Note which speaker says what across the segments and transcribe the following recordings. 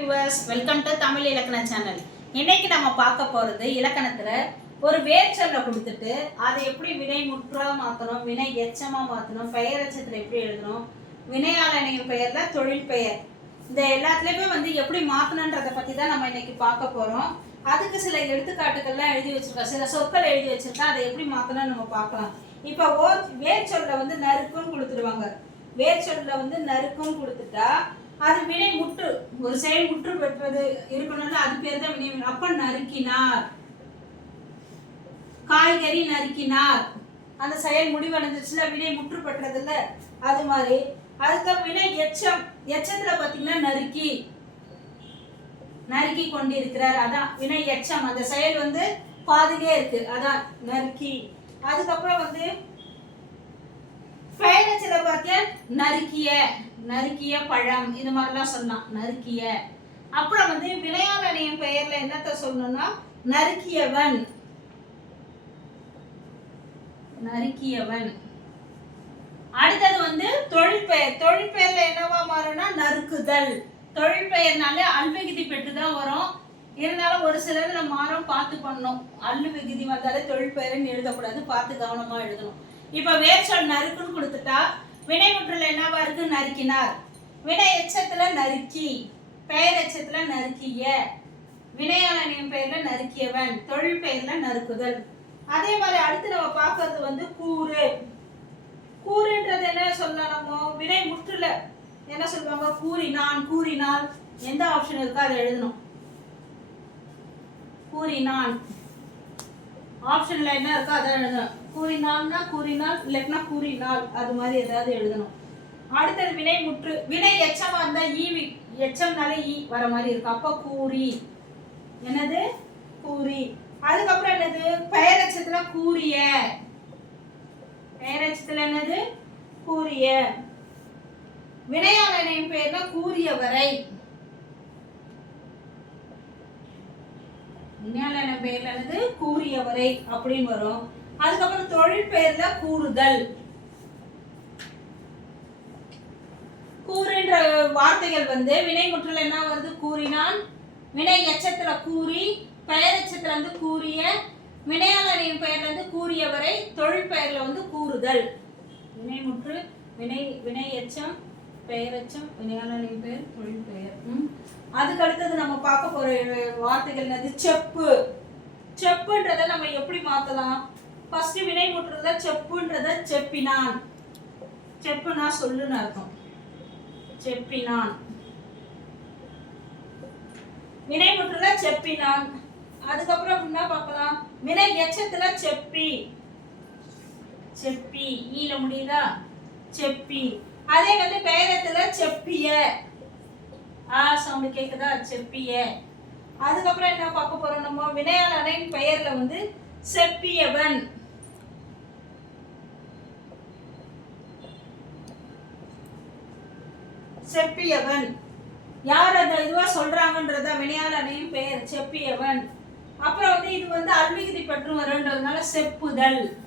Speaker 1: Viewers welcome to Tamil இலக்கண channel இன்னைக்கு நம்ம பார்க்க போகிறது இலக்கணத்தில் ஒரு வேர்ச்சொல்லை கொடுத்துட்டு அதை எப்படி வினை முற்றா மாற்றணும் வினை எச்சமாக மாற்றணும் பெயரச்சத்துல எப்படி எழுதணும் வினையாளண்ணி பெயர் தான் தொழில் பெயர். இந்த எல்லாத்துலேயுமே வந்து எப்படி மாற்றணுன்றதை பற்றி தான் நம்ம இன்னைக்கு பார்க்க போகிறோம் அதுக்கு சில எடுத்துக்காட்டுகள்லாம் எழுதி வச்சுருக்கோம். சில சொற்கள் எழுதி வச்சிருக்கோம் அதை எப்படி மாற்றணும்னு நம்ம பார்க்கலாம். இப்போ ஓ வேர்ச்சொல்லை வந்து நறுக்குன்னு கொடுத்துருவாங்க. வேர்ச்சொல்லை வந்து நறுக்குன்னு கொடுத்துட்டா அது வினை முற்று ஒரு செயல் முற்று பெற்றது இருக்கணும்னா அது பேர் தான் வினை அப்ப நறுக்கினார். காய்கறி நறுக்கினார். அந்த செயல் முடிவடைஞ்சிச்சுல வினை முற்று பெற்றதுல அது மாதிரி. அதுக்கப்புறம் வினை எச்சம். எச்சத்துல பாத்தீங்கன்னா நறுக்கி. நறுக்கி கொண்டிருக்கிறார். அதான் வினை எச்சம். அந்த செயல் வந்து பாதிலே இருக்கு. அதான் நறுக்கி. அதுக்கப்புறம் வந்து பெயரச்சில பார்த்தியா நறுக்கிய. நறுக்கிய பழம் இது மாதிரிலாம் சொன்னான். நறுக்கிய. அப்புறம் வந்து விளையாடனையும் பெயர்ல என்னத்த சொல்லணும்னா நறுக்கியவன். நறுக்கியவன். அடுத்தது வந்து தொழிற்பெயர் தொழிற்பெயர்ல என்னவா மாறும்னா நறுக்குதல். தொழிற்பெயர்னாலே அல்விகுதி பெற்று தான் வரும். இருந்தாலும் ஒரு சிலதுல மாறும் பார்த்து பண்ணணும் அல்லு விகுதி வந்தாலே தொழிற்பெயர்னு எழுதக்கூடாது. பார்த்து கவனமா எழுதணும். இப்ப வேர்ச்சொல் நறுக்குன்னு கொடுத்துட்டா வினைமுற்றுல என்னவா இருக்கு? நறுக்கினார். வினை எச்சத்துல நறுக்கி பெயர் எச்சத்துல நறுக்கிய. வினையாளனின் பெயர்ல நறுக்கியவன் தொழில் பெயர்ல நறுக்குதல். அதே மாதிரி அடுத்து நம்ம பார்க்கறது வந்து கூறு. கூறுன்றது என்ன சொல்லணுமோ வினை முற்றுல என்ன சொல்லுவாங்க? கூறினான் கூறினால் எந்த ஆப்ஷன் இருக்கோ அதை எழுதணும். கூறினான். ஆப்ஷன்ல என்ன இருக்கோ அதை எழுதணும். கூறினால்னா கூறினால் இல்லைன்னா கூறினால் அது மாதிரி ஏதாவது எழுதணும். அடுத்தது வினை முற்று. வினை எச்சமா இருந்தா ஈ வி- எச்சம்னாலே ஈ வர மாதிரி இருக்கும். அப்போ கூறி. என்னது? கூறி. அதுக்கப்புறம் என்னது? பெயரட்சத்துல கூறிய. பெயரட்சத்துல என்னது? கூறிய. வினையாளனின் பெயர்னா கூறியவரை. விஞ்ஞான பெயர்ல என்னது? கூறியவரை அப்படின்னு வரும். அதுக்கப்புறம் தொழில் பெயர்ல கூறுதல். கூறுன்ற வார்த்தைகள் வந்து வினை முற்றல் என்ன வருது? கூறினான் வினை எச்சத்துல கூறி பெயர் எச்சத்துல வந்து கூறிய வினையாளரின் பெயர்ல இருந்து கூறியவரை தொழில் பெயர்ல வந்து கூறுதல். வினைமுற்று வினை வினை எச்சம் பெயரச்சம் வினையாளரின் பெயர் தொழில் பெயர். ம். அதுக்கு அடுத்தது நம்ம பார்க்க போற வார்த்தைகள் என்னது? செப்பு. செப்புன்றதை நம்ம எப்படி மாத்தலாம்? ஃபர்ஸ்ட் வினை முற்றுல செப்புன்றத செப்பினான். செப்புனா சொல்லுன்னு அர்த்தம். செப்பினான். வினை முற்றுல செப்பினான். அதுக்கப்புறம் என்ன பார்க்கலாம்? வினை எச்சத்துல செப்பி. செப்பி. E ஈல முடியுதா? செப்பி. அதே வந்து பெயரத்துல செப்பிய. ஆ சவுண்ட் கேக்குதா? செப்பிய. அதுக்கப்புறம் என்ன பார்க்க போறோம் நம்ம? வினையாளரின் பெயர்ல வந்து செப்பியவன். செப்பியவன். யார் அதை இதுவாக சொல்கிறாங்கன்றத வினையாளனையும் பெயர் செப்பியவன். அப்புறம் வந்து இது வந்து அல்மிகுதி பற்று வருன்றதுனால செப்புதல்.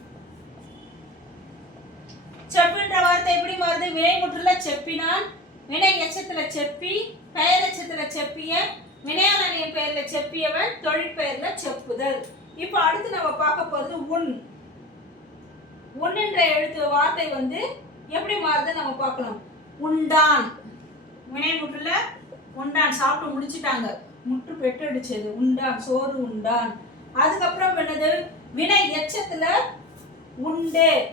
Speaker 1: செப்புன்ற வார்த்தை எப்படி வருது? வினைமுற்றுல செப்பினான் வினை எச்சத்துல செப்பி பெயர் எச்சத்துல செப்பிய வினையாளனையும் பெயர்ல செப்பியவன் தொழில் பெயர்ல செப்புதல். இப்போ அடுத்து நம்ம பார்க்க போகிறது உன். உன்ன்ற எழுத்து வார்த்தை வந்து எப்படி மாறுது நம்ம பார்க்கலாம். உண்டான். வினைமுற்றுல உண்டான் சாப்பிட்டு முடிச்சிட்டாங்க. முற்று பெற்றடிச்சது உண்டான் சோறு உண்டான். அதுக்கப்புறம் என்னது? வினை எச்சத்துல உண்டு.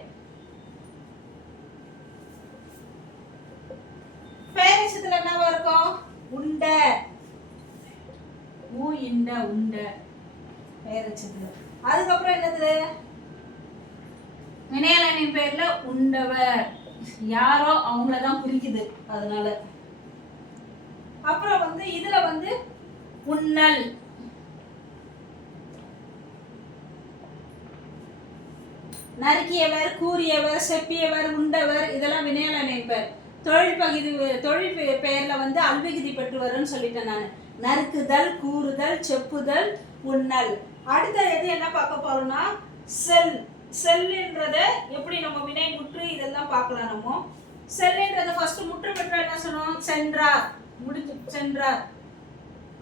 Speaker 1: பேரட்சத்துல என்னவா இருக்கும்? உண்ட. ஊ இண்ட உண்ட. பேரட்சத்துல அதுக்கப்புறம் என்னது? வினையாளனின் பேர்ல உண்டவர். யாரோ அவங்களதான் குறிக்குது அதனால. அப்புறம் வந்து இதுல வந்து உண்ணல் நறுக்கியவர் கூறியவர் செப்பியவர் உண்டவர் இதெல்லாம் வினையால் நினைப்பர் தொழில் பகுதி தொழில் பெயர்ல வந்து அல்விகுதி பெற்று வரும்னு சொல்லிட்டேன் நான். நறுக்குதல் கூறுதல் செப்புதல் உண்ணல் அடுத்த எது என்ன பார்க்க போறோம்னா செல். செல்ன்றத எப்படி நம்ம வினை முற்று இதெல்லாம் பார்க்கலாம் நம்ம. செல்ன்றதை ஃபர்ஸ்ட் முற்று பெற்ற என்ன சொன்னோம்? சென்றார். முடிஞ்சு சென்றார்.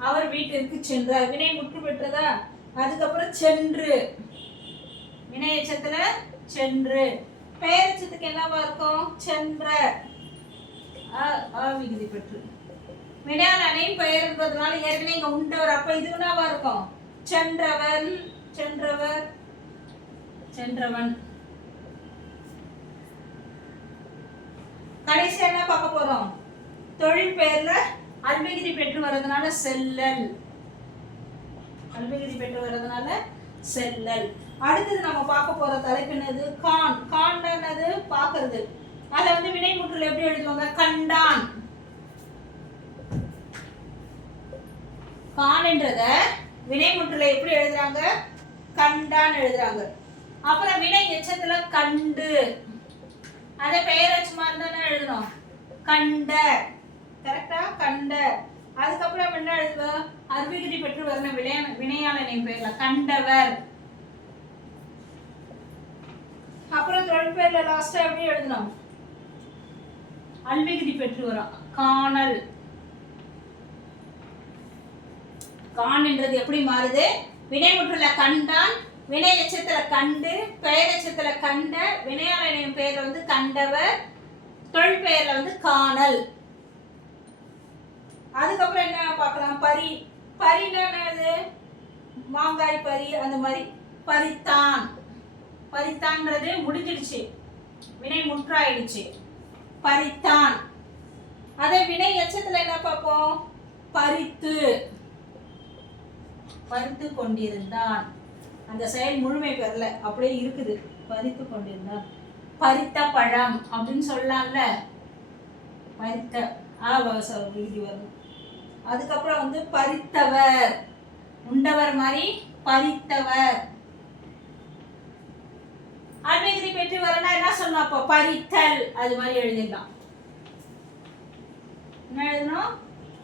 Speaker 1: அவர் வீட்டிற்கு சென்றார். வினை முற்று பெற்றதா? அதுக்கப்புறம் சென்று. வினை எச்சத்துல சென்று. பெயரச்சத்துக்கு என்னவா இருக்கும்? சென்ற. விகுதி பெற்று. வினையால் அணையும் பெயர் என்பதனால ஏற்கனவே இங்க உண்டவர். அப்ப இது என்னவா இருக்கும்? சென்றவன் சென்றவர் சென்றவன். கடைசி என்ன பார்க்க போறோம்? தொழில் பெயர்ல அல்பகிரி பெற்று வர்றதுனால செல்லல். அல்பகிரி பெற்று வர்றதுனால செல்லல். அடுத்தது நம்ம பார்க்க போற தலைப்பு என்னது? கான். கான் என்னது? பார்க்கறது. அதை வந்து வினைமுற்றில் எப்படி எழுதுவாங்க? கண்டான். கான்ன்றத வினைமுற்றில் எப்படி எழுதுறாங்க? கண்டான் எழுதுறாங்க. அப்புறம் வினை எச்சத்துல கண்டு. அதை பெயரச்சு மாதிரி தானே எழுதணும்? கண்ட. கண்ட. அதுக்கப்புறம் என்ன எழுதுவோம் அருவிகுதி பெற்று வரணும் விளையா வினையாளனின் பெயர்ல கண்டவர். அப்புறம் தொழில் பேர்ல லாஸ்டா எப்படி எழுதணும்? அல்விகுதி பெற்று வரும் காணல் காண்ன்றது எப்படி மாறுது? வினை முற்றுல கண்டான் வினை எச்சத்துல கண்டு பெயர் எச்சத்துல கண்ட வினையாளனின் பெயர் வந்து கண்டவர் தொழில் பெயர்ல வந்து காணல். அதுக்கப்புறம் என்ன பார்க்கலாம்? பரி. பரினா என்னது? மாங்காய் பரி அந்த மாதிரி. பறித்தான் பறித்தான்றது முடிஞ்சிடுச்சு. வினை முற்றாயிடுச்சு. பறித்தான் அதே வினை எச்சத்துல என்ன பார்ப்போம்? பறித்து பறித்து கொண்டிருந்தான். அந்த செயல் முழுமை பெறல. அப்படியே இருக்குது. பறித்து கொண்டிருந்தான். பறித்த பழம் அப்படின்னு சொல்லலாம்ல பறித்த ஆ வ- வரும் அதுக்கப்புறம் வந்து பறித்தவர். உண்டவர் மாதிரி பறித்தவர். அல்விகிரி பெற்று வரனா என்ன சொல்லணும் அப்போ? பறித்தல். அது மாதிரி எழுதிடலாம். என்ன எழுதணும்?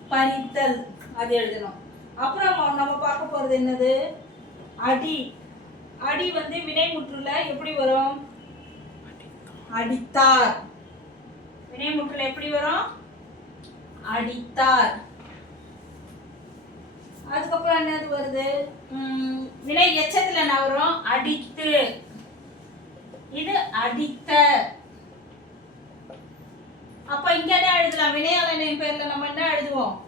Speaker 1: பறித்தல். அது எழுதணும். அப்புறம் நம்ம பார்க்க போறது என்னது? அடி. அடி வந்து வினைமுற்றுல எப்படி வரும்? அடித்தார். வினைமுற்றுல எப்படி வரும்? அடித்தார். அதுக்கப்புறம் என்னது வருது? உம், வினை எச்சத்துல என்ன வரும் அடித்து. இது அடித்த. அப்ப இங்க என்ன எழுதலாம்? வினையாளனின் பேர்ல நம்ம என்ன எழுதுவோம்?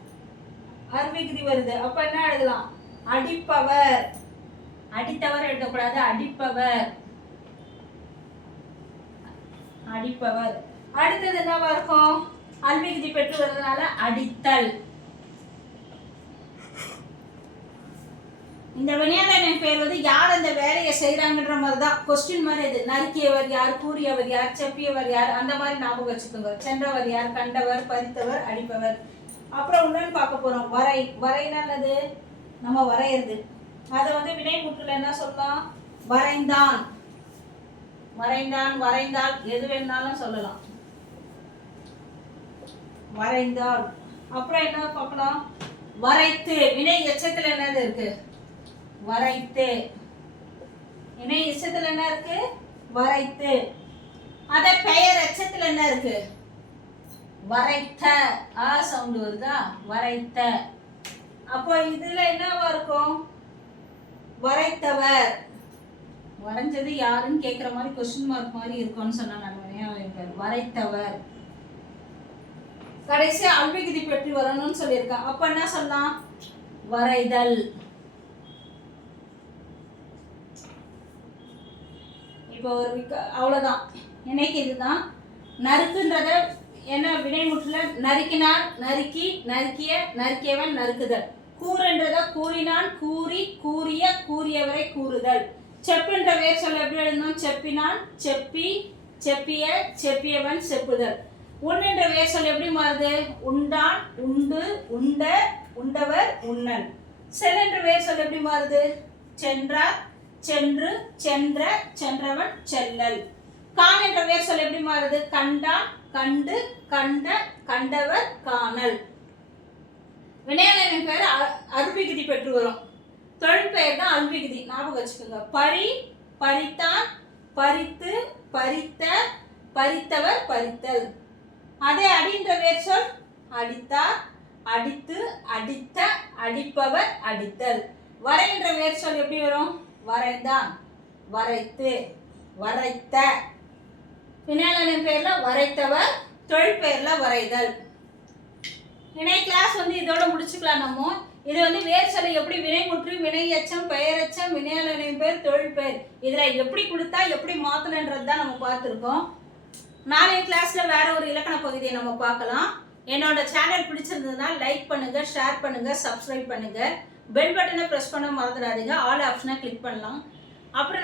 Speaker 1: அருவிகுதி வருது. அப்ப என்ன எழுதலாம்? அடிப்பவர். அடித்தவர் எழுதக்கூடாது. அடிப்பவர். அடிப்பவர். அடுத்தது என்னவா இருக்கும்? அல்விகுதி பெற்று வர்றதுனால அடித்தல். இந்த வினையாளனின் பெயர் வந்து யார் அந்த வேலையை செய்கிறாங்கன்ற மாதிரி தான் கொஸ்டின் மாதிரி இது நறுக்கியவர் யார் கூறியவர் யார் செப்பியவர் யார் அந்த மாதிரி ஞாபகம் வச்சுக்கோங்க. சென்றவர் யார் கண்டவர் பறித்தவர் அடிப்பவர். அப்புறம் இன்னொன்று பார்க்க போகிறோம் வரை. வரைனா நம்ம வரையிறது. அதை வந்து வினைமுற்றுல என்ன சொல்லலாம்? வரைந்தான். வரைந்தான் வரைந்தால் எது வேணாலும் சொல்லலாம். வரைந்தால். அப்புறம் என்ன பார்க்கலாம்? வரைத்து. வினை எச்சத்தில் என்னது இருக்கு? வரைத்து. வினை இசத்துல என்ன இருக்கு? வரைத்து. அத பெயர் அச்சத்துல என்ன இருக்கு? வரைத்த. ஆ சவுண்ட் வருதா? வரைத்த. அப்போ இதுல என்னவா இருக்கும்? வரைத்தவர். வரைஞ்சது யாருன்னு கேக்குற மாதிரி கொஸ்டின் மார்க் மாதிரி இருக்கும்னு சொன்னா நான் வரைத்தவர். கடைசி அல்விகுதி பெற்று வரணும்னு சொல்லியிருக்கேன் அப்ப என்ன சொல்லலாம்? வரைதல். இப்போ ஒரு விக்க- இன்னைக்கு இதுதான். நறுக்குன்றத என்ன வினைமுற்றில் நறுக்கினார் நறுக்கி நறுக்கிய நறுக்கியவன் நறுக்குதல். கூறுன்றத கூறினான் கூறி கூறிய கூறியவரை கூறுதல். செப்புன்ற வேர் சொல்ல எப்படி எழுதணும்? செப்பினான் செப்பி செப்பிய செப்பியவன் செப்புதல். உண்ணுன்ற வேர் சொல்ல எப்படி மாறுது? உண்டான் உண்டு உண்ட உண்டவர் உண்ணன். செல்லென்ற வேர் சொல்ல எப்படி மாறுது? சென்றார் சென்று சென்ற சென்றவன் செல்லல். கான் என்ற வேர் சொல் எப்படி மாறுது? கண்டான் கண்டு கண்ட கண்டவர் காணல். வினையாளரின் பேர் அ- அருவிகுதி பெற்று வரும். தொழில் பெயர் தான் அருவிகுதி ஞாபகம் வச்சுக்கோங்க. பரி பறித்தான் பறித்து பறித்த பறித்தவர் பறித்தல் அதே அடின்ற வேர் சொல் அடித்தார் அடித்து அடித்த அடிப்பவர் அடித்தல். வரைகின்ற வேர் சொல் எப்படி வரும்? வரைந்தான். வரைத்து வரைத்த. வினையாளனின் பெயர்ல வரைத்தவர். தொழிற்பெயர்ல வரைதல். வினை கிளாஸ் வந்து இதோட முடிச்சுக்கலாம் நம்ம. இது வந்து வேர் சொல்லை எப்படி வினைமுற்று வினை எச்சம் பெயரெச்சம் வினையாளனின் பெயர் தொழிற்பெயர். இதுல எப்படி கொடுத்தா எப்படி மாத்தணுன்றது தான் நம்ம பார்த்துருக்கோம். நாளைய கிளாஸ்ல வேற ஒரு இலக்கண பகுதியை நம்ம பார்க்கலாம். என்னோட சேனல் பிடிச்சிருந்ததுன்னா லைக் பண்ணுங்க ஷேர் பண்ணுங்க சப்ஸ்கிரைப் பண்ணுங்க. பெல் பட்டனை ப்ரெஸ் பண்ண மறந்துடாதீங்க. ஆல் ஆப்ஷனை கிளிக் பண்ணலாம். அப்புறம்